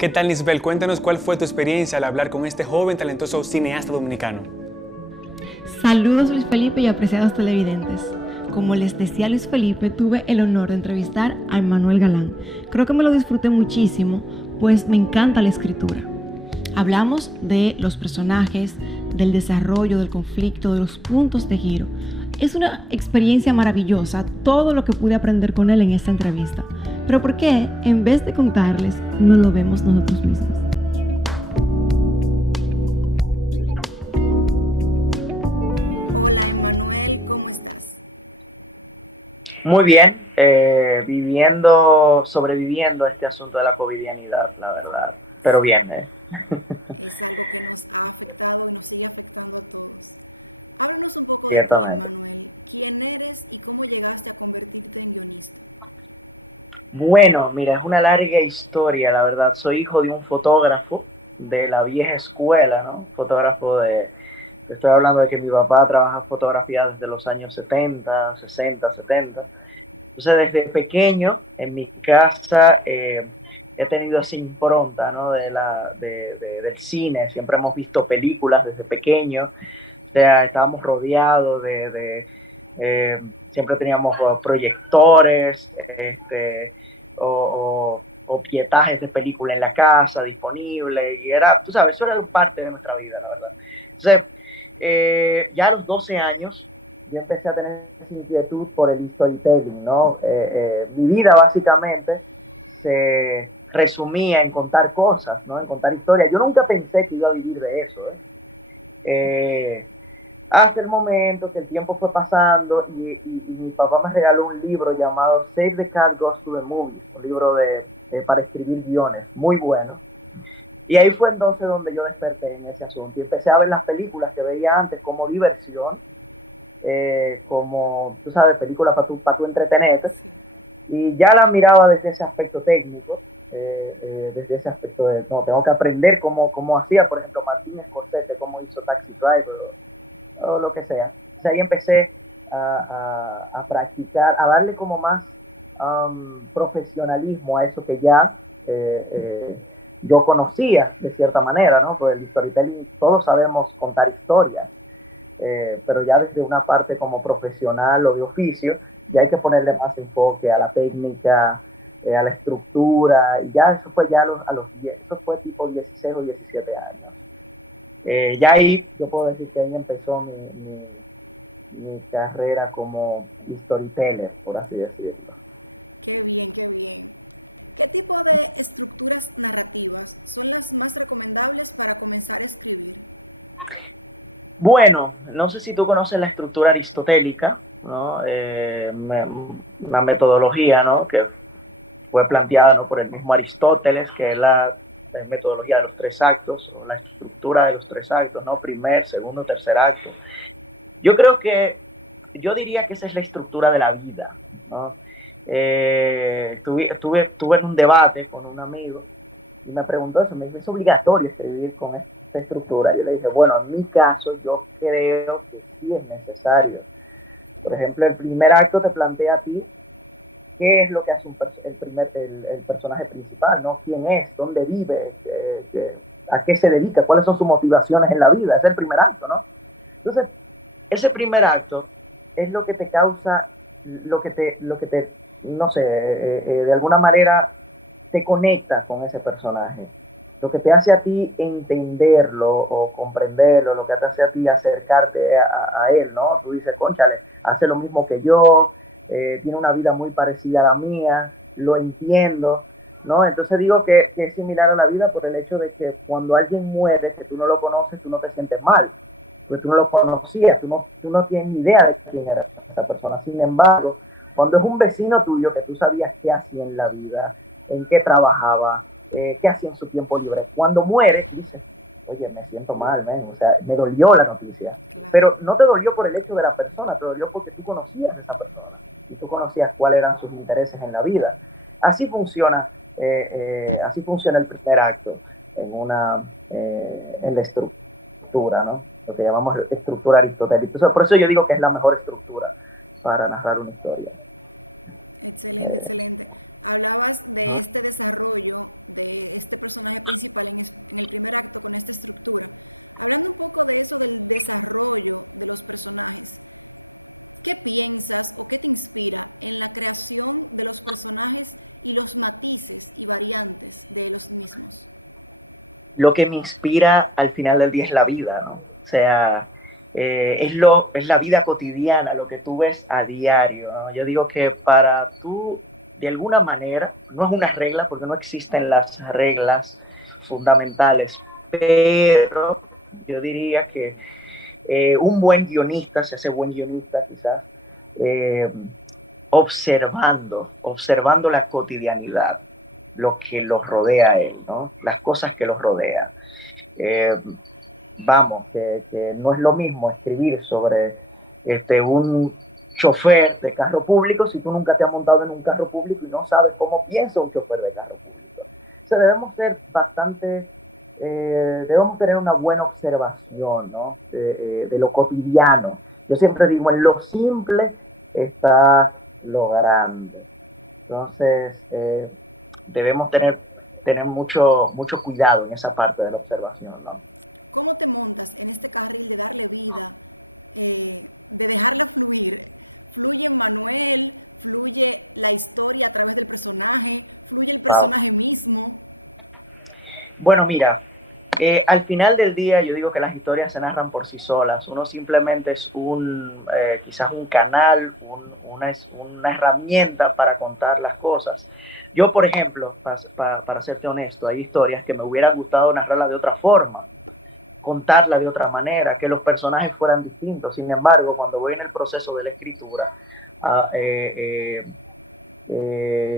¿Qué tal, Nisbel? Cuéntanos cuál fue tu experiencia al hablar con este joven talentoso cineasta dominicano. Saludos Luis Felipe y apreciados televidentes. Como les decía Luis Felipe, tuve el honor de entrevistar a Manuel Galán. Creo que me lo disfruté muchísimo, pues me encanta la escritura. Hablamos de los personajes, del desarrollo, del conflicto, de los puntos de giro. Es una experiencia maravillosa todo lo que pude aprender con él en esta entrevista. Pero ¿por qué, en vez de contarles, no lo vemos nosotros mismos? Muy bien, sobreviviendo a este asunto de la covidianidad, la verdad. Pero bien, ciertamente. Bueno, mira, es una larga historia, la verdad. Soy hijo de un fotógrafo de la vieja escuela, ¿no? Estoy hablando de que mi papá trabaja fotografía desde los años 70, 60, 70. Entonces, desde pequeño, en mi casa, he tenido esa impronta, ¿no? Del cine. Siempre hemos visto películas desde pequeño. O sea, estábamos rodeados eh, siempre teníamos proyectores, o pietajes de película en la casa disponibles, y era, tú sabes, eso era parte de nuestra vida, la verdad. Entonces, ya a los 12 años, yo empecé a tener esa inquietud por el storytelling, ¿no? Mi vida básicamente se resumía en contar cosas, ¿no? En contar historias. Yo nunca pensé que iba a vivir de eso, ¿eh? Eh, Hasta el momento que el tiempo fue pasando y mi papá me regaló un libro llamado Save the Cat Goes to the Movies, un libro para escribir guiones, muy bueno. Y ahí fue entonces donde yo desperté en ese asunto y empecé a ver las películas que veía antes como diversión, como, tú sabes, películas para tu entretenerte, y ya la miraba desde ese aspecto técnico, desde ese aspecto de, no, tengo que aprender cómo hacía, por ejemplo, Martin Scorsese, cómo hizo Taxi Driver, o lo que sea. O sea, ahí empecé a practicar, a darle como más profesionalismo a eso que ya yo conocía de cierta manera, ¿no? Pues el storytelling, todos sabemos contar historias, pero ya desde una parte como profesional o de oficio, ya hay que ponerle más enfoque a la técnica, a la estructura, y ya eso fue ya eso fue tipo 16 o 17 años. Ya ahí yo puedo decir que ahí empezó mi carrera como storyteller, por así decirlo. Bueno, no sé si tú conoces la estructura aristotélica, ¿no? Una metodología, ¿no? Que fue planteada, ¿no? Por el mismo Aristóteles, que es la metodología de los tres actos, o la estructura de los tres actos, ¿no? Primer, segundo, tercer acto. Yo creo que, yo diría que esa es la estructura de la vida, ¿no? Tuve en un debate con un amigo y me preguntó eso, me dijo, ¿es obligatorio escribir con esta estructura? Yo le dije, bueno, en mi caso yo creo que sí es necesario. Por ejemplo, el primer acto te plantea a ti qué es lo que hace el personaje principal, ¿no? ¿Quién es? ¿Dónde vive? ¿A qué se dedica? ¿Cuáles son sus motivaciones en la vida? Es el primer acto, ¿no? Entonces, ese primer acto es lo que te causa, no sé, de alguna manera te conecta con ese personaje. Lo que te hace a ti entenderlo o comprenderlo, lo que te hace a ti acercarte a él, ¿no? Tú dices, cónchale, hace lo mismo que yo, tiene una vida muy parecida a la mía, lo entiendo, ¿no? Entonces digo que es similar a la vida por el hecho de que cuando alguien muere, que tú no lo conoces, tú no te sientes mal, porque tú no lo conocías, tú no tienes ni idea de quién era esa persona. Sin embargo, cuando es un vecino tuyo que tú sabías qué hacía en la vida, en qué trabajaba, qué hacía en su tiempo libre, cuando muere, dices, oye, me siento mal, man. O sea, me dolió la noticia. Pero no te dolió por el hecho de la persona, te dolió porque tú conocías a esa persona y tú conocías cuáles eran sus intereses en la vida. Así funciona el primer acto en la estructura, ¿no? Lo que llamamos estructura aristotélica. Entonces, por eso yo digo que es la mejor estructura para narrar una historia. Eh, lo que me inspira al final del día es la vida, ¿no? O sea, es la vida cotidiana, lo que tú ves a diario, ¿no? Yo digo que para tú, de alguna manera, no es una regla, porque no existen las reglas fundamentales, pero yo diría que un buen guionista se hace buen guionista quizás eh, observando la cotidianidad, lo que los rodea a él, ¿no? Las cosas que los rodea. Eh, vamos, que no es lo mismo escribir sobre un chofer de carro público si tú nunca te has montado en un carro público y no sabes cómo piensa un chofer de carro público. O sea, debemos ser bastante, debemos tener una buena observación, ¿no? De lo cotidiano. Yo siempre digo, en lo simple está lo grande. Entonces, debemos tener mucho cuidado en esa parte de la observación, ¿no? Wow. Bueno, mira, al final del día yo digo que las historias se narran por sí solas. Uno simplemente es quizás un canal, una herramienta para contar las cosas. Yo, por ejemplo, para serte honesto, hay historias que me hubieran gustado narrarla de otra forma, contarla de otra manera, que los personajes fueran distintos. Sin embargo, cuando voy en el proceso de la escritura, ah,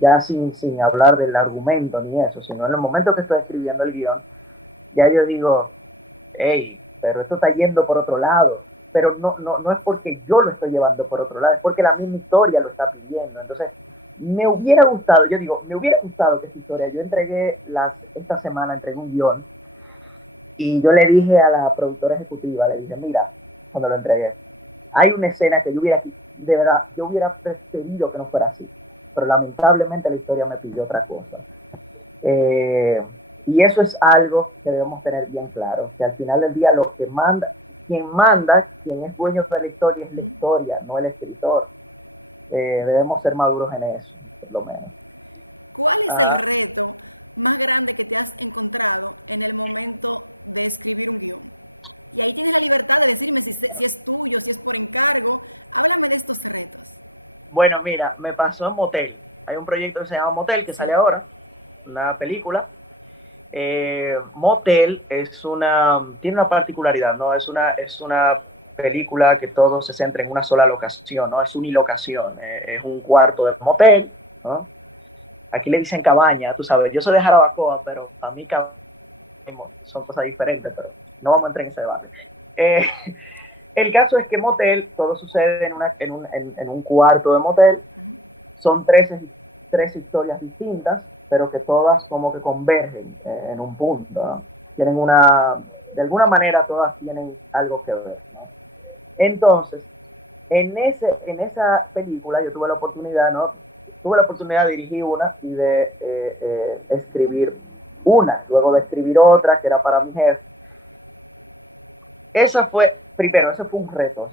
ya sin hablar del argumento ni eso, sino en el momento que estoy escribiendo el guión, ya yo digo, hey, pero esto está yendo por otro lado. Pero no es porque yo lo estoy llevando por otro lado, es porque la misma historia lo está pidiendo. Entonces, me hubiera gustado, yo digo, me hubiera gustado que esta historia, yo esta semana entregué un guión y yo le dije a la productora ejecutiva, le dije, mira, cuando lo entregué, hay una escena que de verdad, yo hubiera preferido que no fuera así, pero lamentablemente la historia me pidió otra cosa. Eh, y eso es algo que debemos tener bien claro, que al final del día lo que manda, quien es dueño de la historia, no el escritor. Debemos ser maduros en eso, por lo menos. Ajá. Bueno, mira, me pasó en Motel. Hay un proyecto que se llama Motel que sale ahora, una película. Motel tiene una particularidad, ¿no? Es una película que todo se centra en una sola locación, ¿no? Es unilocación, es un cuarto de motel, ¿no? Aquí le dicen cabaña, tú sabes, yo soy de Jarabacoa, pero a mí cabaña son cosas diferentes, pero no vamos a entrar en ese debate. Eh, el caso es que motel, todo sucede en un cuarto de motel, son tres historias distintas, pero que todas como que convergen en un punto, ¿no? Tienen de alguna manera todas tienen algo que ver, ¿no? Entonces, en esa película yo tuve la oportunidad, ¿no? Tuve la oportunidad de dirigir una y de escribir una, luego de escribir otra que era para mi jefe. Ese fue un reto.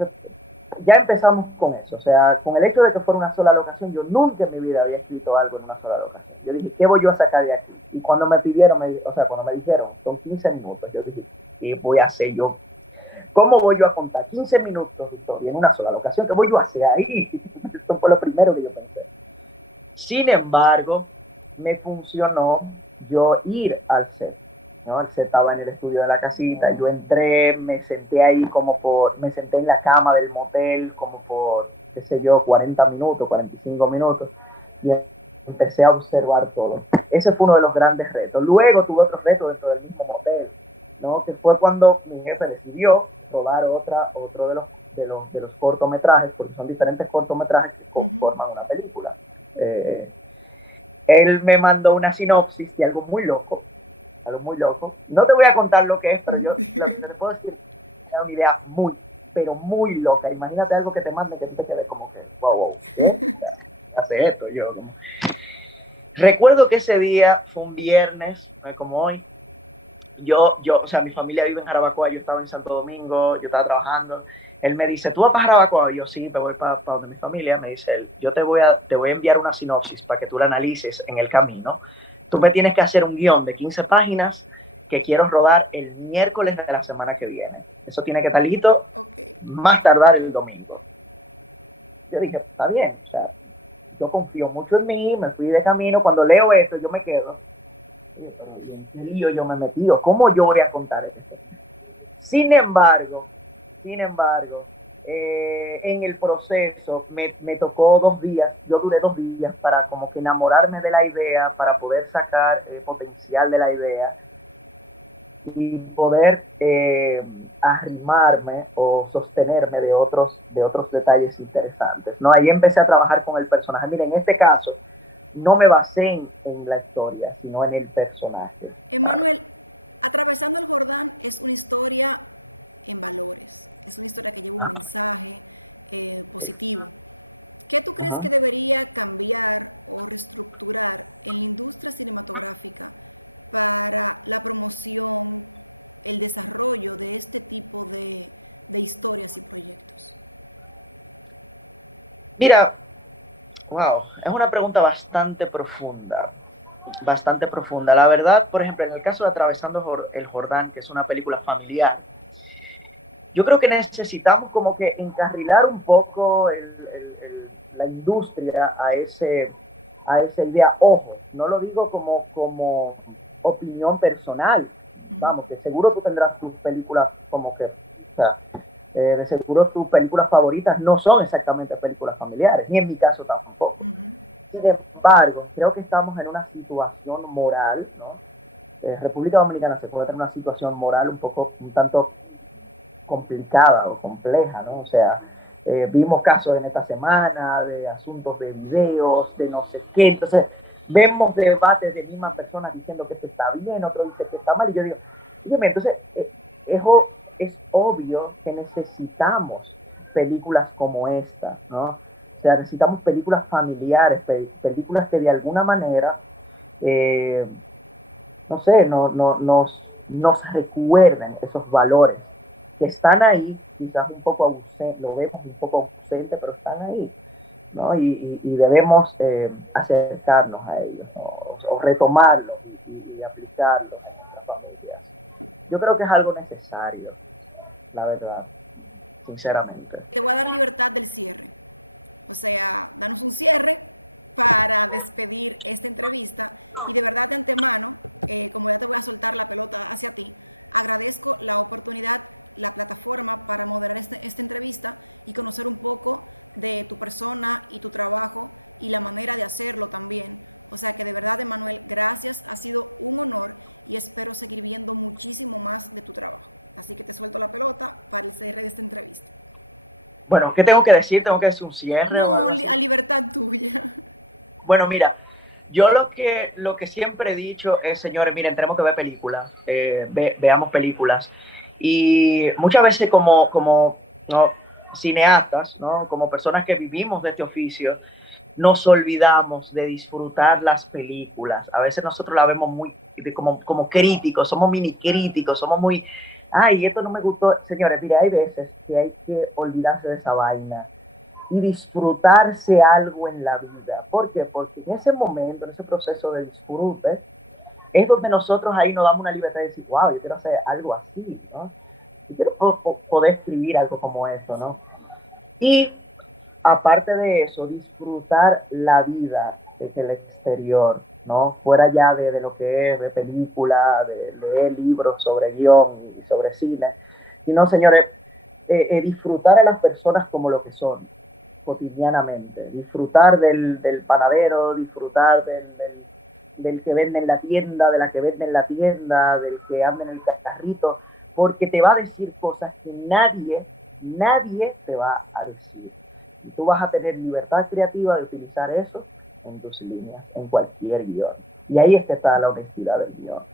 Ya empezamos con eso, o sea, con el hecho de que fuera una sola locación, yo nunca en mi vida había escrito algo en una sola locación. Yo dije, ¿qué voy yo a sacar de aquí? Y cuando me pidieron, cuando me dijeron, son 15 minutos, yo dije, ¿qué voy a hacer yo? ¿Cómo voy yo a contar 15 minutos de historia en una sola locación? ¿Qué voy yo a hacer ahí? Esto fue lo primero que yo pensé. Sin embargo, me funcionó yo ir al set, ¿no? El set estaba en el estudio de la casita, yo entré, me senté en la cama del motel como por, qué sé yo, 40 minutos, 45 minutos, y empecé a observar todo. Ese fue uno de los grandes retos. Luego tuve otro reto dentro del mismo motel, ¿no? Que fue cuando mi jefe decidió rodar otro de los cortometrajes, porque son diferentes cortometrajes que forman una película. Eh, Él me mandó una sinopsis de algo muy loco, algo muy loco. No te voy a contar lo que es, pero yo lo que te puedo decir es una idea pero muy loca. Imagínate algo que te mande que tú te quedes como que, wow, wow, ¿qué? Hace esto, yo como. Recuerdo que ese día fue un viernes, como hoy. O sea, mi familia vive en Jarabacoa, yo estaba en Santo Domingo, yo estaba trabajando. Él me dice, ¿tú vas para Jarabacoa? Y yo, sí, me voy para donde mi familia. Me dice él, yo te voy a enviar una sinopsis para que tú la analices en el camino. Tú me tienes que hacer un guión de 15 páginas que quiero rodar el miércoles de la semana que viene. Eso tiene que estar listo más tardar el domingo. Yo dije, está bien, o sea, yo confío mucho en mí, me fui de camino, cuando leo esto yo me quedo, oye, pero ¿en qué lío yo me he metido? ¿Cómo yo voy a contar esto? Sin embargo, en el proceso me tocó 2 días, yo duré 2 días para como que enamorarme de la idea, para poder sacar potencial de la idea y poder arrimarme o sostenerme de otros detalles interesantes, ¿no? Ahí empecé a trabajar con el personaje. Mira, en este caso, no me basé en la historia, sino en el personaje, claro. Ajá. Ajá. Mira, wow, es una pregunta bastante profunda, bastante profunda. La verdad, por ejemplo, en el caso de Atravesando el Jordán, que es una película familiar, yo creo que necesitamos como que encarrilar un poco la industria a esa idea. Ojo, no lo digo como opinión personal. Vamos, que seguro tú tendrás tus películas como que, o sea, de seguro tus películas favoritas no son exactamente películas familiares, ni en mi caso tampoco. Sin embargo, creo que estamos en una situación moral, ¿no? República Dominicana se puede tener una situación moral un tanto complicada o compleja, ¿no? O sea, vimos casos en esta semana de asuntos de videos, de no sé qué, entonces vemos debates de mismas personas diciendo que esto está bien, otro dice que está mal, y yo digo, dígame, entonces, es, es obvio que necesitamos películas como esta, ¿no? O sea, necesitamos películas familiares, películas que de alguna manera, eh, no sé, nos recuerden esos valores que están ahí, quizás un poco ausente, lo vemos un poco ausente, pero están ahí, ¿no? Y debemos acercarnos a ellos, ¿no? O retomarlos y aplicarlos en nuestras familias. Yo creo que es algo necesario, la verdad, sinceramente. Bueno, ¿qué tengo que decir? ¿Tengo que decir un cierre o algo así? Bueno, mira, yo lo que siempre he dicho es, señores, miren, tenemos que ver películas, veamos películas. Y muchas veces como ¿no? cineastas, ¿no? Como personas que vivimos de este oficio, nos olvidamos de disfrutar las películas. A veces nosotros la vemos muy como críticos, somos mini críticos, somos muy, ay, esto no me gustó. Señores, mire, hay veces que hay que olvidarse de esa vaina y disfrutarse algo en la vida. ¿Por qué? Porque en ese momento, en ese proceso de disfrute, es donde nosotros ahí nos damos una libertad de decir, wow, yo quiero hacer algo así, ¿no? Yo quiero poder escribir algo como eso, ¿no? Y aparte de eso, disfrutar la vida en el exterior, ¿no? Fuera ya de lo que es de película, de leer libros sobre guión y sobre cine, sino, señores, disfrutar a las personas como lo que son, cotidianamente, disfrutar del panadero, disfrutar del que vende en la tienda, de la que vende en la tienda, del que anda en el carrito, porque te va a decir cosas que nadie te va a decir. Y tú vas a tener libertad creativa de utilizar eso en tus líneas, en cualquier guión. Y ahí es que está la honestidad del guión.